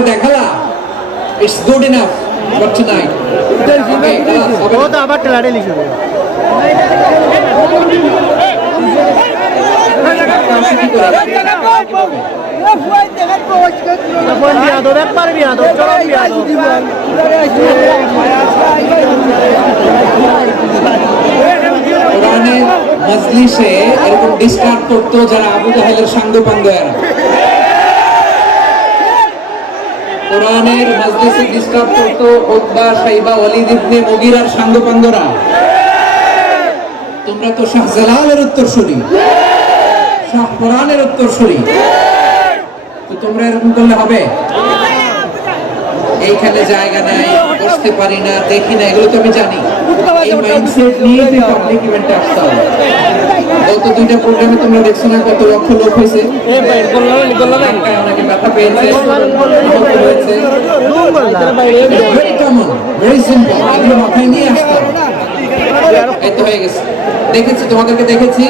যেটা দেখালা it's good enough for tonight ও তো আবার টেলারে লিখে দেবে বিয়াদব একবার বিয়াদব চরম বিয়াদব কোরআনের মজলিসে এরকম ডিস্টার্ব করতো যারা আবু জাহেলের সাঙ্গ পাঙ্গয়ারা কোরআনের মজলিসে ডিস্টার্ব করতো উতবা সাইবা, ওয়ালিদ ইবনে মুগিরার সাঙ্গ পাঙ্গরা তোমরা তো শাহজালালের উত্তরসূরি। শাহ কোরআনের উত্তরসূরি। তো তোমরা এরকম করলে হবে? এইখানে জায়গা নাই, বসতে পারি না, দেখি না, এগুলো তো আমি জানি। গত দুইটা প্রোগ্রামে তোমরা দেখছ না কত লক্ষ লোক হয়েছে? ধাক্কায় পেয়েছে। আহত ভেরি কমন ভেরি সিম্পল এগুলো মাথায় নিয়ে আসতে এই তো হয়ে গেছে। দেখেছি তোমাদেরকে দেখেছি।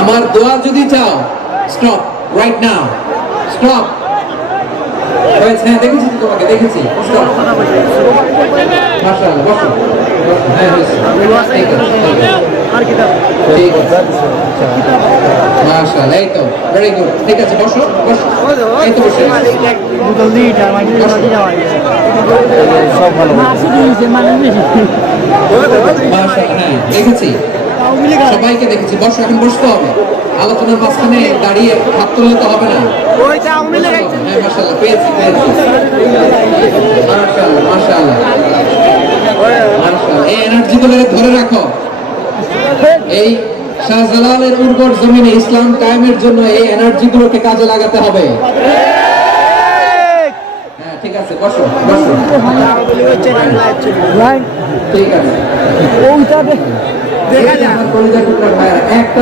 আমার দোয়া যদি চাও স্টপ রাইট নাও স্টপ হয়েছে হ্যাঁ দেখেছি তোমাকে দেখেছি স্টপ মাশাআল্লাহ বসো হ্যাঁ হয়েছে। ঠিক আছে, মাশাআল্লাহ এই তো ভেরি গুড ঠিক আছে বসো বসো। এই তো বসে সব ভালো মাশাআল্লাহ দেখেছি। সবাইকে দেখেছি। বসো এখন বসতে হবে আলোচনার মাঝখানে দাঁড়িয়ে হাত তুললে তো হবে না। হ্যাঁ মাশাআল্লাহ পেয়েছি পেয়েছি। মাশাআল্লাহ মাশাআল্লাহ। মাশাআল্লাহ এই এনার্জি গুলো ধরে রাখো। এই শাহজালালের উর্বর জমিনে ইসলাম কায়েমের জন্য এই এনার্জি গুলোকে কাজে লাগাতে হবে। হ্যাঁ ঠিক আছে। ঠিক আছে। একটা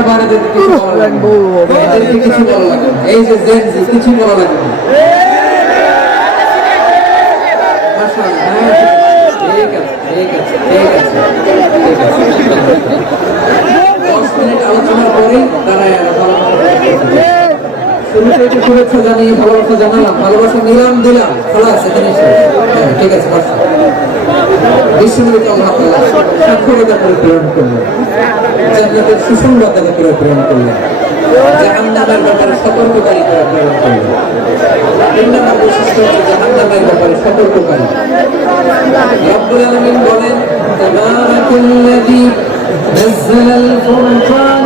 হ্যাঁ, ঠিক আছে, ঠিক আছে, ঠিক আছে, ঠিক আছে। দশ মিনিট আলোচনার পরেই দাঁড়ায় আর ভালোবাসা। শুরুতে একটু শুভেচ্ছা জানিয়ে ভালোবাসা জানালাম ভালোবাসা নিলাম দিলাম খালাস এখানে শেষ। হ্যাঁ ঠিক আছে বসো। বিশ্বনবীকে আল্লাহ তাআলা সাক্ষরতা করে প্রেরণ করলেন জান্নাতের সুসংবাদদাতা করে প্রেরণ করলেন জাহান্নামের ব্যাপারে সতর্ককারী করে প্রেরণ করলেন তিন নম্বর বৈশিষ্ট্য হচ্ছে জাহান্নামের ব্যাপারে সতর্ককারী রব্বুল আলামিন বলেন তাবারাকাল্লাযী نزل الفرقان